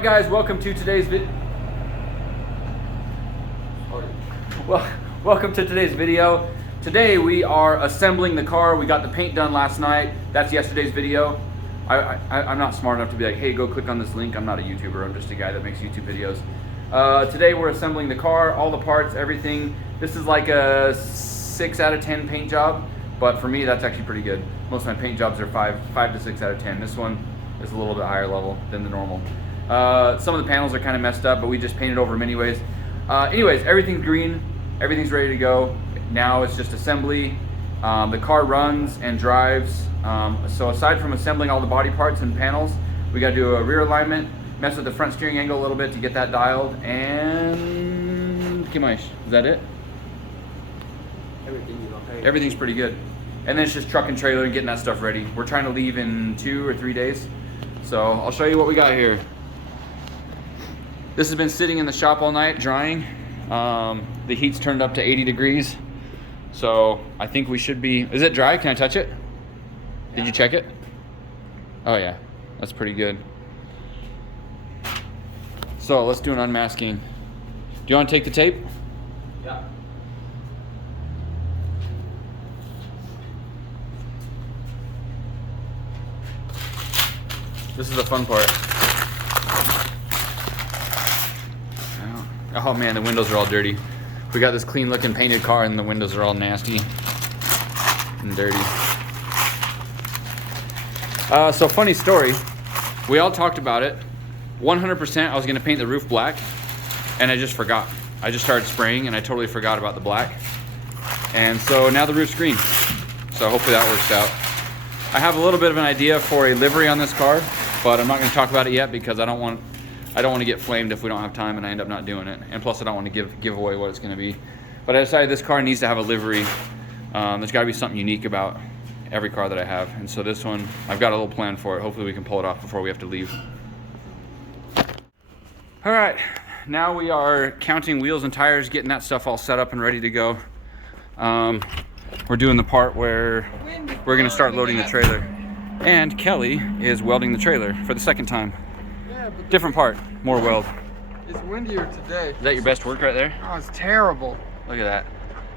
Alright guys, welcome to today's welcome to today's video. Today we are assembling the car. We got the paint done last night. That's yesterday's video. I'm not smart enough to be like, hey, go click on this link. I'm not a YouTuber, I'm just a guy that makes YouTube videos. Today we're assembling the car, all the parts, everything. This is like a 6 out of 10 paint job, but for me that's actually pretty good. Most of my paint jobs are 5 to 6 out of 10. This one is a little bit higher level than the normal. Some of the panels are kind of messed up, but we just painted over them anyways. Anyways, everything's green, everything's ready to go. Now it's just assembly. The car runs and drives. So aside from assembling all the body parts and panels, we got to do a rear alignment, mess with the front steering angle a little bit to get that dialed, and is that it? Everything's pretty good. And then it's just truck and trailer and getting that stuff ready. We're trying to leave in 2 or 3 days. So I'll show you what we got here. This has been sitting in the shop all night drying. The heat's turned up to 80 degrees. So I think we should be, is it dry? Can I touch it? Did you check it? Oh yeah, that's pretty good. So let's do an unmasking. Do you want to take the tape? Yeah. This is the fun part. Oh man, the windows are all dirty. We got this clean looking painted car and the windows are all nasty and dirty. So funny story, we all talked about it. 100% I was gonna paint the roof black and I just forgot. I just started spraying and I totally forgot about the black. And so now the roof's green. So hopefully that works out. I have a little bit of an idea for a livery on this car, but I'm not gonna talk about it yet because I don't want to get flamed if we don't have time and I end up not doing it. And plus I don't want to give away what it's gonna be. But I decided this car needs to have a livery. There's gotta be something unique about every car that I have. And so this one, I've got a little plan for it. Hopefully we can pull it off before we have to leave. All right, now we are counting wheels and tires, getting that stuff all set up and ready to go. We're doing the part where we're gonna start loading the trailer. And Kelly is welding the trailer for the second time. Yeah, but different part, more weld. It's windier today. Is that your best work right there? Oh, it's terrible. Look at that.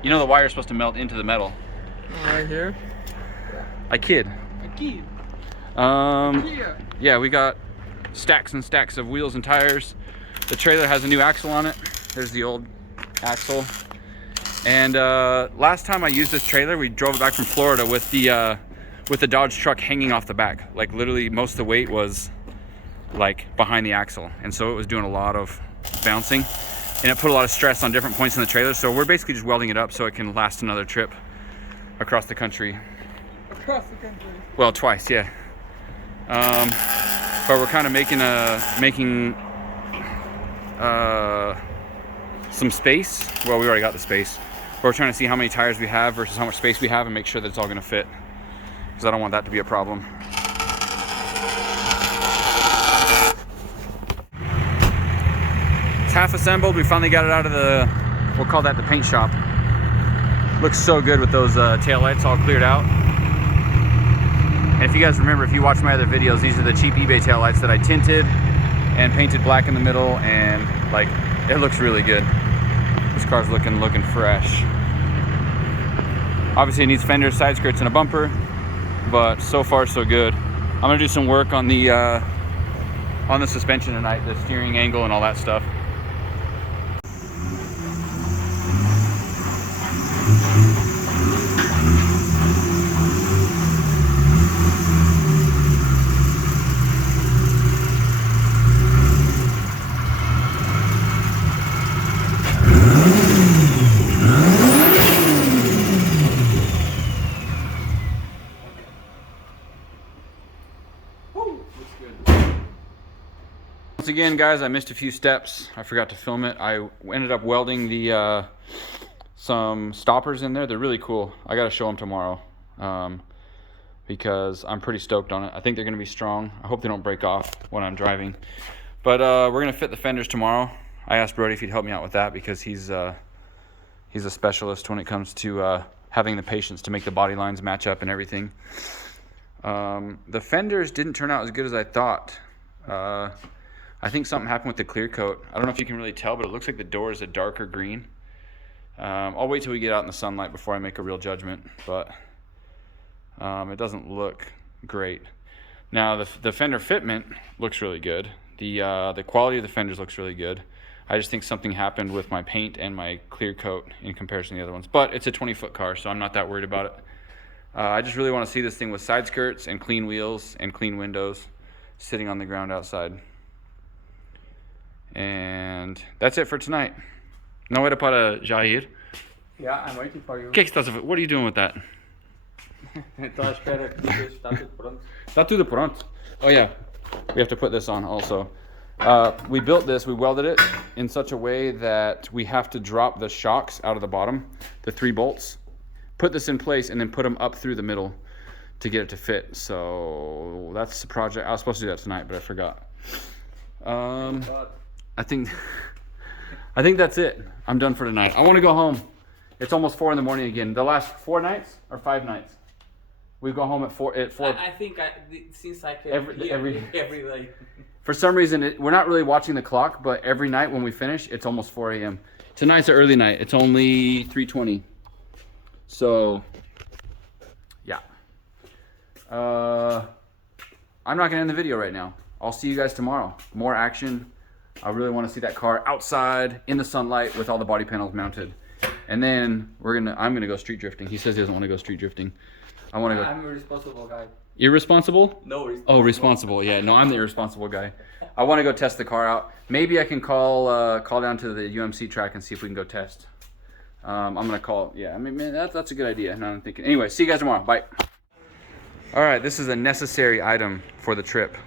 You know the wire's supposed to melt into the metal. Right here. I kid. Yeah, we got stacks and stacks of wheels and tires. The trailer has a new axle on it. There's the old axle. And last time I used this trailer, we drove it back from Florida with the Dodge truck hanging off the back. Like literally most of the weight was like behind the axle. And so it was doing a lot of bouncing and it put a lot of stress on different points in the trailer. So we're basically just welding it up so it can last another trip across the country. Across the country? Well, twice, yeah. But we're kind of making some space. Well, we already got the space. But we're trying to see how many tires we have versus how much space we have and make sure that it's all gonna fit. Because I don't want that to be a problem. It's half assembled. We finally got it out of the, we'll call that the paint shop. Looks so good with those taillights all cleared out. And if you guys remember, if you watch my other videos, these are the cheap eBay taillights that I tinted and painted black in the middle, and like, it looks really good. This car's looking fresh. Obviously it needs fenders, side skirts, and a bumper, but so far so good. I'm gonna do some work on the suspension tonight, the steering angle and all that stuff. Once again, guys, I missed a few steps. I forgot to film it. I ended up welding the some stoppers in there. They're really cool. I gotta show them tomorrow because I'm pretty stoked on it. I think they're gonna be strong. I hope they don't break off when I'm driving. But we're gonna fit the fenders tomorrow. I asked Brody if he'd help me out with that because he's a specialist when it comes to having the patience to make the body lines match up and everything. The fenders didn't turn out as good as I thought. I think something happened with the clear coat. I don't know if you can really tell, but it looks like the door is a darker green. I'll wait till we get out in the sunlight before I make a real judgment, but it doesn't look great. Now the fender fitment looks really good. The quality of the fenders looks really good. I just think something happened with my paint and my clear coat in comparison to the other ones. But it's a 20-foot car, so I'm not that worried about it. I just really want to see this thing with side skirts and clean wheels and clean windows sitting on the ground outside. And that's it for tonight. Não era para já ir? Yeah, I'm waiting for you. What are you doing with that? Estou à espera que digas, está tudo pronto. Está tudo pronto. Oh yeah, we have to put this on also. We built this, we welded it in such a way that we have to drop the shocks out of the bottom, the 3 bolts, put this in place, and then put them up through the middle to get it to fit. So that's the project. I was supposed to do that tonight, but I forgot. I think that's it. I'm done for tonight. I want to go home. It's almost 4 in the morning again. The last 4 nights or 5 nights, we go home at 4. I think since I came every day. For some reason, we're not really watching the clock, but every night when we finish, it's almost 4 a.m. Tonight's an early night. It's only 3:20. So, yeah. I'm not gonna end the video right now. I'll see you guys tomorrow. More action. I really want to see that car outside in the sunlight with all the body panels mounted. And then I'm gonna go street drifting. He says he doesn't want to go street drifting. I want to go. I'm a responsible guy. Irresponsible? No, responsible. Oh, responsible. Yeah, no, I'm the irresponsible guy. I want to go test the car out. Maybe I can call down to the UMC track and see if we can go test. I'm gonna call. Yeah, I mean, man, that's a good idea. Now I'm thinking. Anyway, see you guys tomorrow. Bye. All right, this is a necessary item for the trip.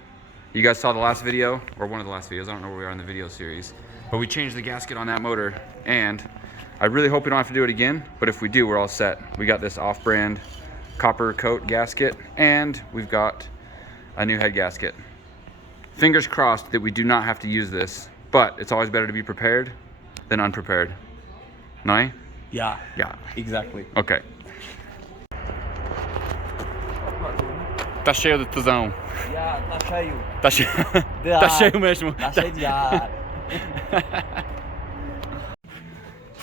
You guys saw the last video, or one of the last videos. I don't know where we are in the video series, but we changed the gasket on that motor, and I really hope we don't have to do it again. But if we do, we're all set. We got this off-brand copper coat gasket, and we've got a new head gasket. Fingers crossed that we do not have to use this, but it's always better to be prepared than unprepared. No? Yeah. Yeah. Exactly. Ok. Tá cheio de tesão. Yeah, tá cheio. Tá cheio. De Tá ar. cheio mesmo. Tá cheio de ar.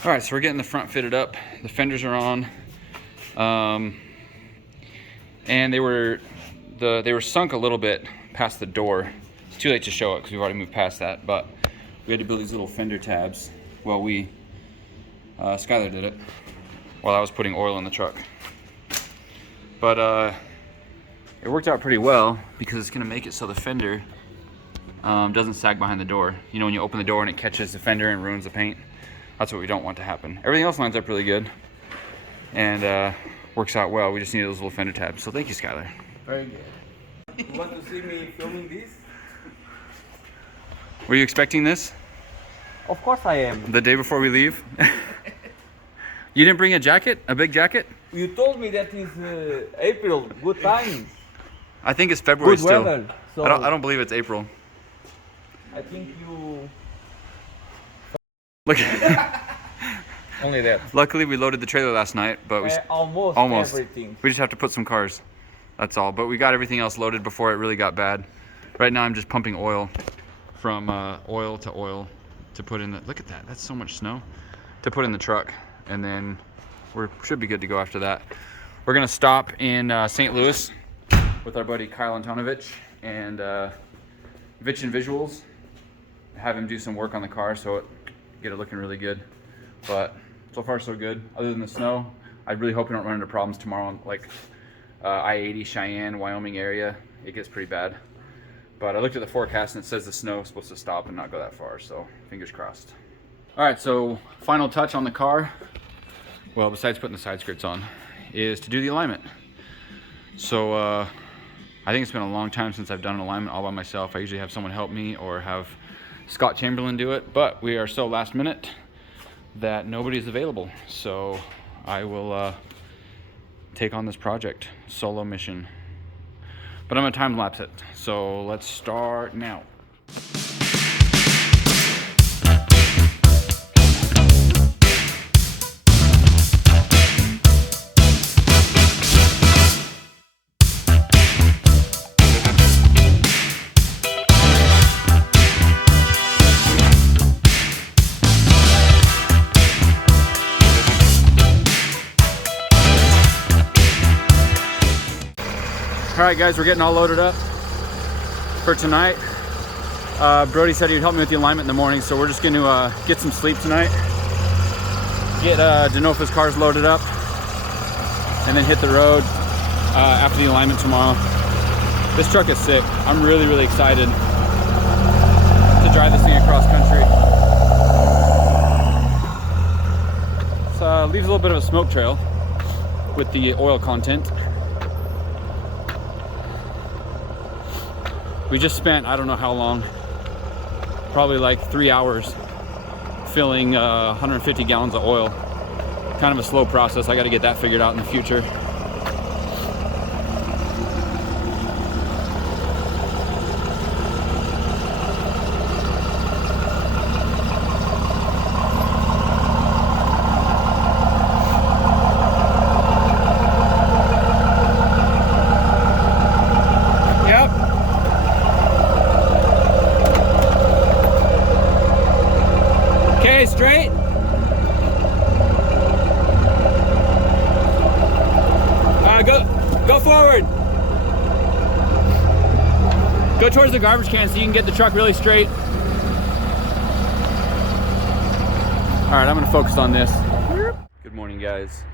All right, so we're getting the front fitted up. The fenders are on. And they were sunk a little bit past the door. It's too late to show it because we've already moved past that, but we had to build these little fender tabs. Well, Skylar did it while I was putting oil in the truck. But it worked out pretty well because it's gonna make it so the fender doesn't sag behind the door. You know, when you open the door and it catches the fender and ruins the paint. That's what we don't want to happen. Everything else lines up really good and works out well. We just need those little fender tabs. So thank you, Skylar. Very good. You want to see me filming this? Were you expecting this Of course I am. the day before we leave? You didn't bring a jacket? A big jacket? You told me that is April. Good time. I think it's February Good still. weather. So I don't believe it's April. I think you. Look. Only that. Luckily, we loaded the trailer last night, but we Almost everything. We just have to put some cars. That's all. But we got everything else loaded before it really got bad. Right now, I'm just pumping oil from oil to put in the. Look at that. That's so much snow. To put in the truck, and then we should be good to go after that. We're gonna stop in St. Louis with our buddy Kyle Antonovich and Vitch and Visuals. Have him do some work on the car so get it looking really good. But so far so good. Other than the snow, I really hope we don't run into problems tomorrow on like I-80 Cheyenne, Wyoming area. It gets pretty bad. But I looked at the forecast and it says the snow is supposed to stop and not go that far, so fingers crossed. All right, so final touch on the car, well, besides putting the side skirts on, is to do the alignment. So I think it's been a long time since I've done an alignment all by myself. I usually have someone help me or have Scott Chamberlain do it, but we are so last minute that nobody's available. So I will take on this project, solo mission. But I'm gonna time lapse it. So let's start now. All right, guys, we're getting all loaded up for tonight. Brody said he'd help me with the alignment in the morning, so we're just going to get some sleep tonight, get Denofa's cars loaded up, and then hit the road after the alignment tomorrow. This truck is sick. I'm really, really excited to drive this thing across country. So leaves a little bit of a smoke trail with the oil content. We just spent, I don't know how long, probably like 3 hours filling 150 gallons of oil. Kind of a slow process. I got to get that figured out in the future. Straight. Go forward. Go towards the garbage can so you can get the truck really straight. All right, I'm gonna focus on this. Good morning, guys.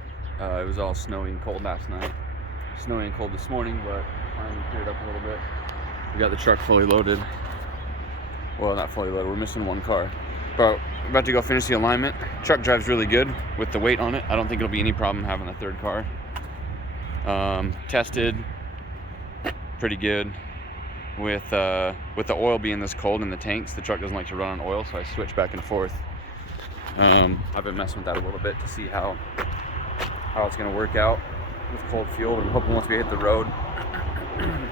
It was all snowy and cold last night. Snowy and cold this morning, but finally cleared up a little bit. We got the truck fully loaded. Well, not fully loaded. We're missing one car. But we're about to go finish the alignment. Truck drives really good with the weight on it. I don't think it'll be any problem having a third car. Tested pretty good. With the oil being this cold in the tanks, the truck doesn't like to run on oil, so I switch back and forth. I've been messing with that a little bit to see how it's going to work out with cold fuel. I'm hoping once we hit the road,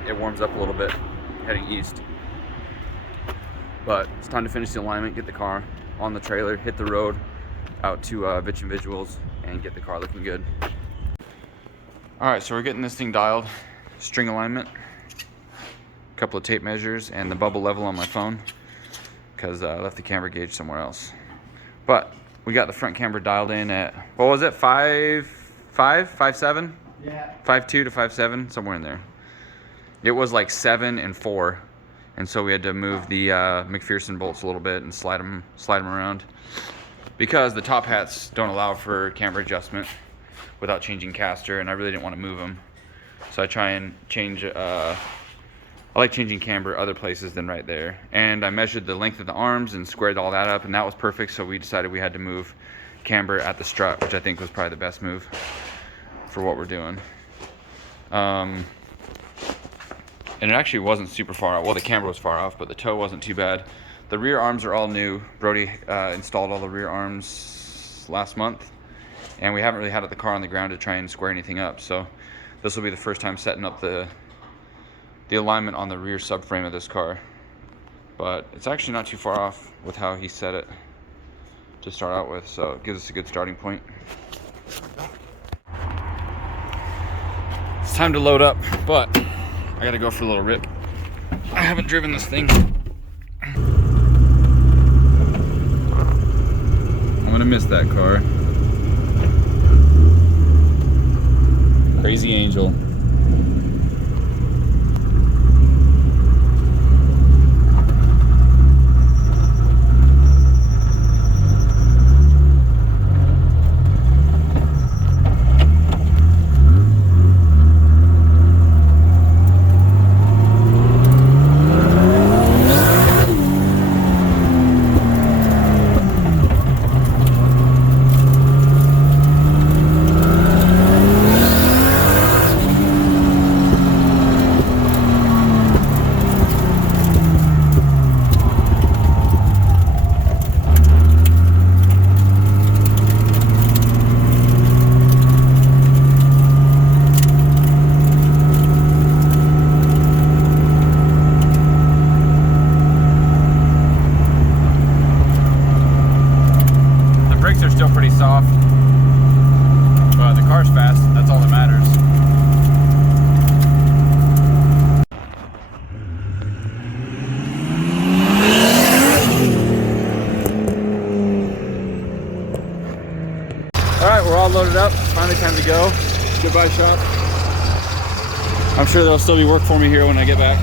it warms up a little bit heading east. But it's time to finish the alignment, get the car on the trailer, hit the road out to Vitch and Visuals, and get the car looking good. All right, so we're getting this thing dialed. String alignment, a couple of tape measures, and the bubble level on my phone because I left the camber gauge somewhere else. But we got the front camber dialed in at, what was it, 5.7? Yeah. 5.2 to 5.7, somewhere in there. It was like 7 and 4. And so we had to move the McPherson bolts a little bit and slide them around because the top hats don't allow for camber adjustment without changing caster, and I really didn't want to move them. So I try and change, I like changing camber other places than right there. And I measured the length of the arms and squared all that up, and that was perfect. So we decided we had to move camber at the strut, which I think was probably the best move for what we're doing. And it actually wasn't super far out. Well, the camber was far off, but the toe wasn't too bad. The rear arms are all new. Brody installed all the rear arms last month, and we haven't really had the car on the ground to try and square anything up. So this will be the first time setting up the alignment on the rear subframe of this car. But it's actually not too far off with how he set it to start out with, so it gives us a good starting point. It's time to load up, but I gotta go for a little rip. I haven't driven this thing. I'm gonna miss that car. Crazy Angel. all loaded up. Finally time to go. Goodbye, shop. I'm sure there'll still be work for me here when I get back.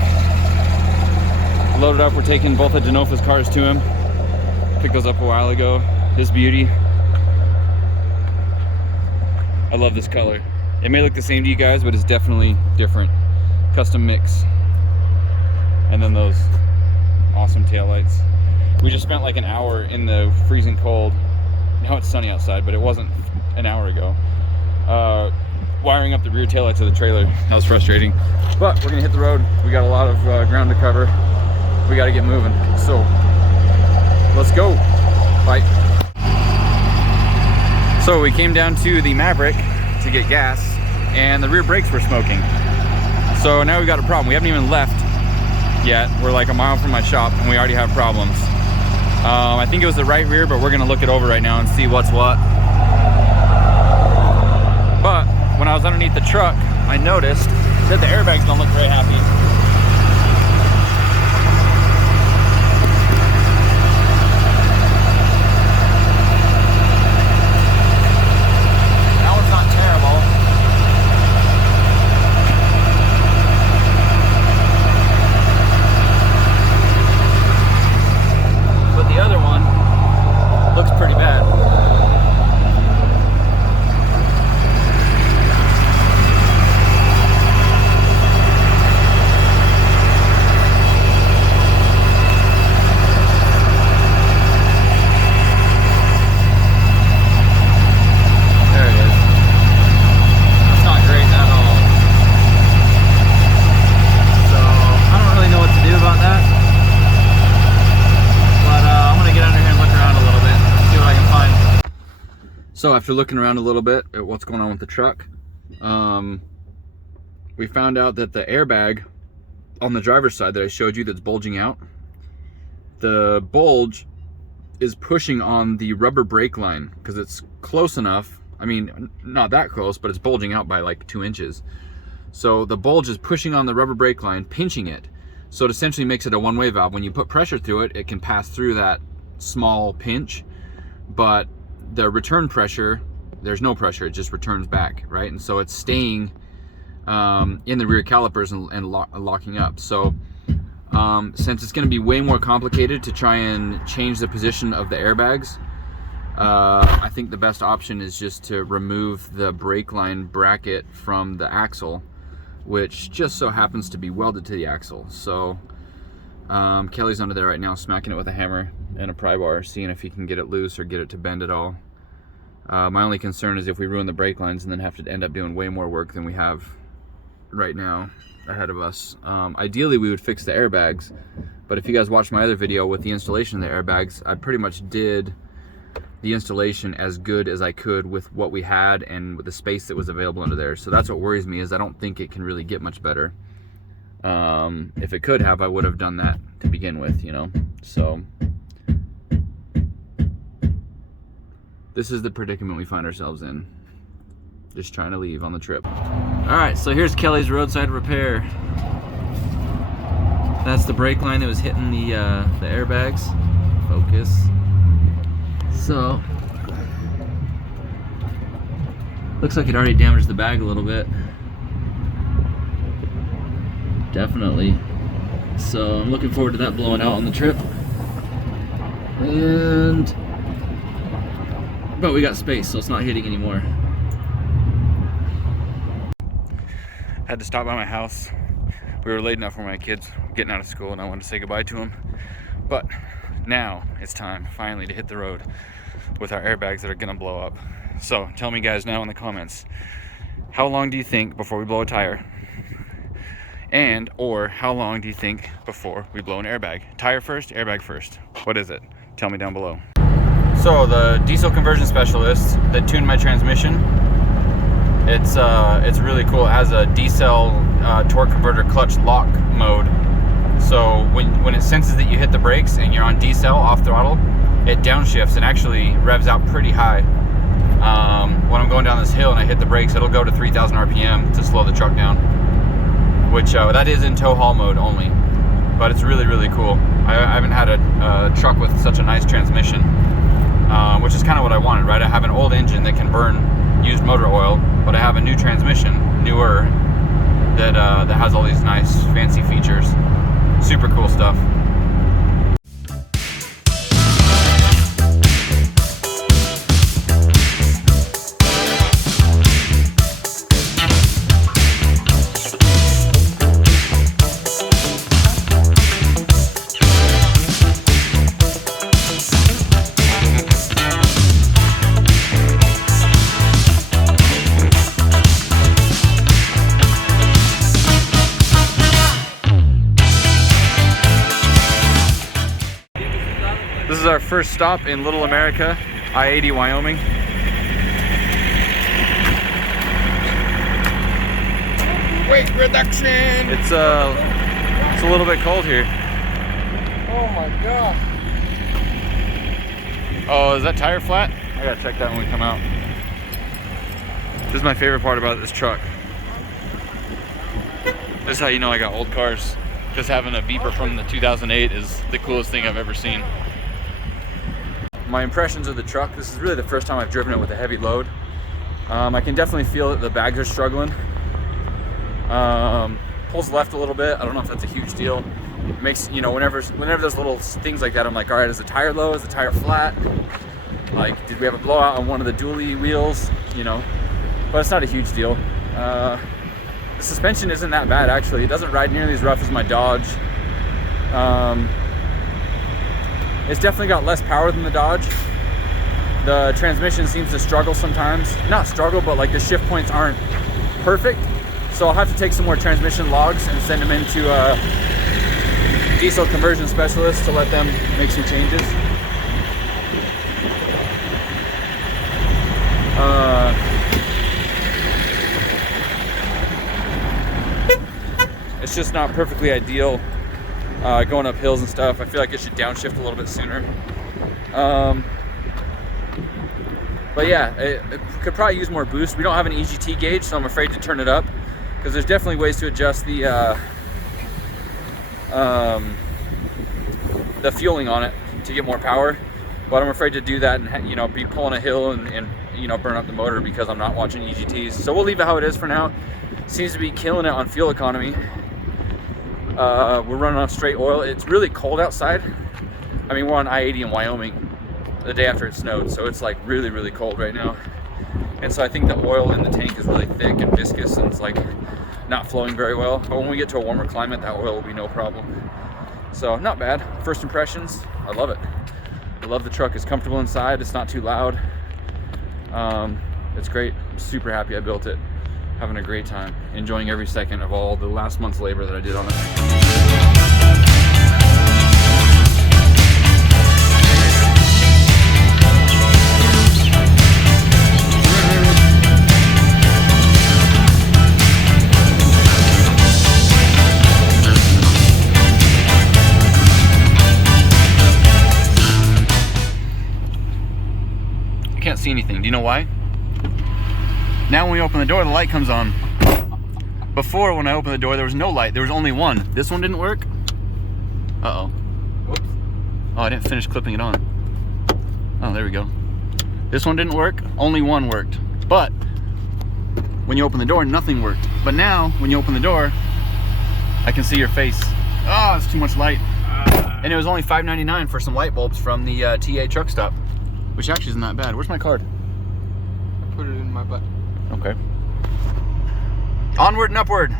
Loaded up, we're taking both of Denofa's cars to him. Picked those up a while ago. This beauty. I love this color. It may look the same to you guys, but it's definitely different. Custom mix. And then those awesome taillights. We just spent like an hour in the freezing cold. Now it's sunny outside, but it wasn't an hour ago. Wiring up the rear taillights of the trailer. That was frustrating. But we're gonna hit the road. We got a lot of ground to cover. We gotta get moving. So let's go. Bye. So we came down to the Maverick to get gas, and the rear brakes were smoking. So now we've got a problem. We haven't even left yet. We're like a mile from my shop, and we already have problems. I think it was the right rear, but we're gonna look it over right now and see what's what. But when I was underneath the truck, I noticed that the airbags don't look very happy. So after looking around a little bit at what's going on with the truck, we found out that the airbag on the driver's side that I showed you that's bulging out, the bulge is pushing on the rubber brake line because it's close enough. I mean, not that close, but it's bulging out by like 2 inches. So the bulge is pushing on the rubber brake line, pinching it. So it essentially makes it a one-way valve. When you put pressure through it, it can pass through that small pinch, but the return pressure, there's no pressure, it just returns back, right? And so it's staying in the rear calipers and locking up. So since it's going to be way more complicated to try and change the position of the airbags, I think the best option is just to remove the brake line bracket from the axle, which just so happens to be welded to the axle. So Kelly's under there right now smacking it with a hammer and a pry bar, seeing if he can get it loose or get it to bend at all. My only concern is if we ruin the brake lines and then have to end up doing way more work than we have right now ahead of us. Ideally we would fix the airbags, but if you guys watched my other video with the installation of the airbags, I pretty much did the installation as good as I could with what we had and with the space that was available under there. So that's what worries me, is I don't think it can really get much better. If it could have, I would have done that to begin with, you know. So this is the predicament we find ourselves in. Just trying to leave on the trip. All right, so here's Kelly's roadside repair. That's the brake line that was hitting the airbags. Focus. So, looks like it already damaged the bag a little bit. Definitely. So I'm looking forward to that blowing out on the trip. But we got space, so it's not hitting anymore. Had to stop by my house. We were late enough for my kids getting out of school, and I wanted to say goodbye to them. But now it's time finally to hit the road with our airbags that are gonna blow up. So tell me guys now in the comments, how long do you think before we blow a tire? And or how long do you think before we blow an airbag? Tire first, airbag first. What is it? Tell me down below. So the diesel conversion specialist that tuned my transmission, it's really cool. It has a D-cell torque converter clutch lock mode. So when it senses that you hit the brakes and you're on D-cell off throttle, it downshifts and actually revs out pretty high. When I'm going down this hill and I hit the brakes, it'll go to 3,000 RPM to slow the truck down, which that is in tow haul mode only, but it's really, really cool. I haven't had a truck with such a nice transmission, which is kind of what I wanted, right? I have an old engine that can burn used motor oil, but I have a new transmission, newer, that has all these nice fancy features. Super cool stuff. This is our first stop in Little America, I-80 Wyoming. Weight reduction. It's a little bit cold here. Oh my god. Oh, is that tire flat? I gotta check that when we come out. This is my favorite part about this truck. This is how you know I got old cars. Just having a beeper from the 2008 is the coolest thing I've ever seen. My impressions of the truck, this is really the first time I've driven it with a heavy load. I can definitely feel that the bags are struggling. Pulls left a little bit. I don't know if that's a huge deal. It makes, you know, whenever there's little things like that, I'm like, all right, is the tire low? Is the tire flat? Like, did we have a blowout on one of the dually wheels? You know, but it's not a huge deal. The suspension isn't that bad, actually. It doesn't ride nearly as rough as my Dodge. It's definitely got less power than the Dodge. The transmission seems to struggle sometimes. Not struggle, but like the shift points aren't perfect. So I'll have to take some more transmission logs and send them into a diesel conversion specialist to let them make some changes. It's just not perfectly ideal going up hills and stuff. I feel like it should downshift a little bit sooner. But yeah, it could probably use more boost. We don't have an EGT gauge, so I'm afraid to turn it up, because there's definitely ways to adjust the fueling on it to get more power. But I'm afraid to do that and, you know, be pulling a hill and you know, burn up the motor because I'm not watching EGTs. So we'll leave it how it is for now. Seems to be killing it on fuel economy. We're running on straight oil. It's really cold outside. I mean, we're on I-80 in Wyoming the day after it snowed, so it's like really, really cold right now. And so I think the oil in the tank is really thick and viscous, and it's like not flowing very well. But when we get to a warmer climate, that oil will be no problem. So not bad. First impressions, I love it. I love the truck. It's comfortable inside. It's not too loud. It's great. I'm super happy I built it. Having a great time, enjoying every second of all the last month's labor that I did on it. I can't see anything. Do you know why? Now when we open the door, the light comes on. Before, when I opened the door, there was no light. There was only one. This one didn't work. Uh-oh. Whoops. Oh, I didn't finish clipping it on. Oh, there we go. This one didn't work. Only one worked. But when you open the door, nothing worked. But now, when you open the door, I can see your face. Oh, it's too much light. And it was only $5.99 for some light bulbs from the TA truck stop, which actually isn't that bad. Where's my card? I put it in my butt. Okay. Onward and upward.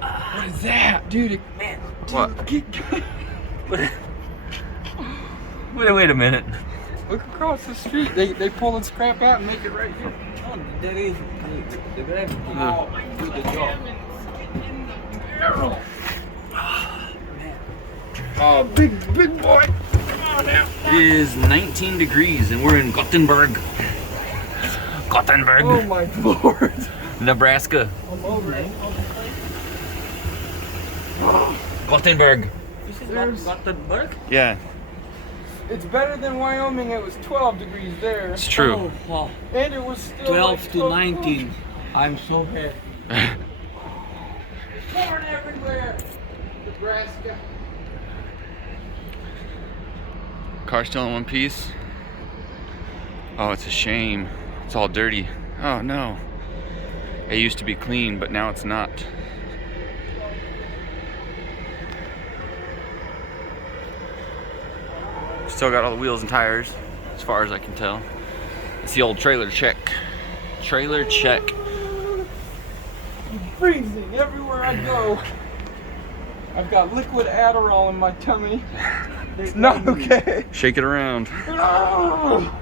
What is that? Dude, Man, What? wait a minute. Look across the street. They pull this crap out and make it right here. No, that is the gravity. Do the job. Oh, big boy. Come on now. It is 19 degrees and we're in Gothenburg. Oh my lord. Nebraska. I'm over it. Gothenburg. There's- Gothenburg? Yeah, It's better than Wyoming. It was 12 degrees there. it's true. Oh, wow. And it was still 12 like to 12 19. I'm so happy. Corn everywhere. Nebraska. Car still in one piece. Oh, it's a shame. It's all dirty. Oh no. It used to be clean, but now it's not. Still got all the wheels and tires, as far as I can tell. It's the old trailer check. Trailer check. I'm freezing everywhere I go. I've got liquid Adderall in my tummy. It's not okay. Shake it around. Oh!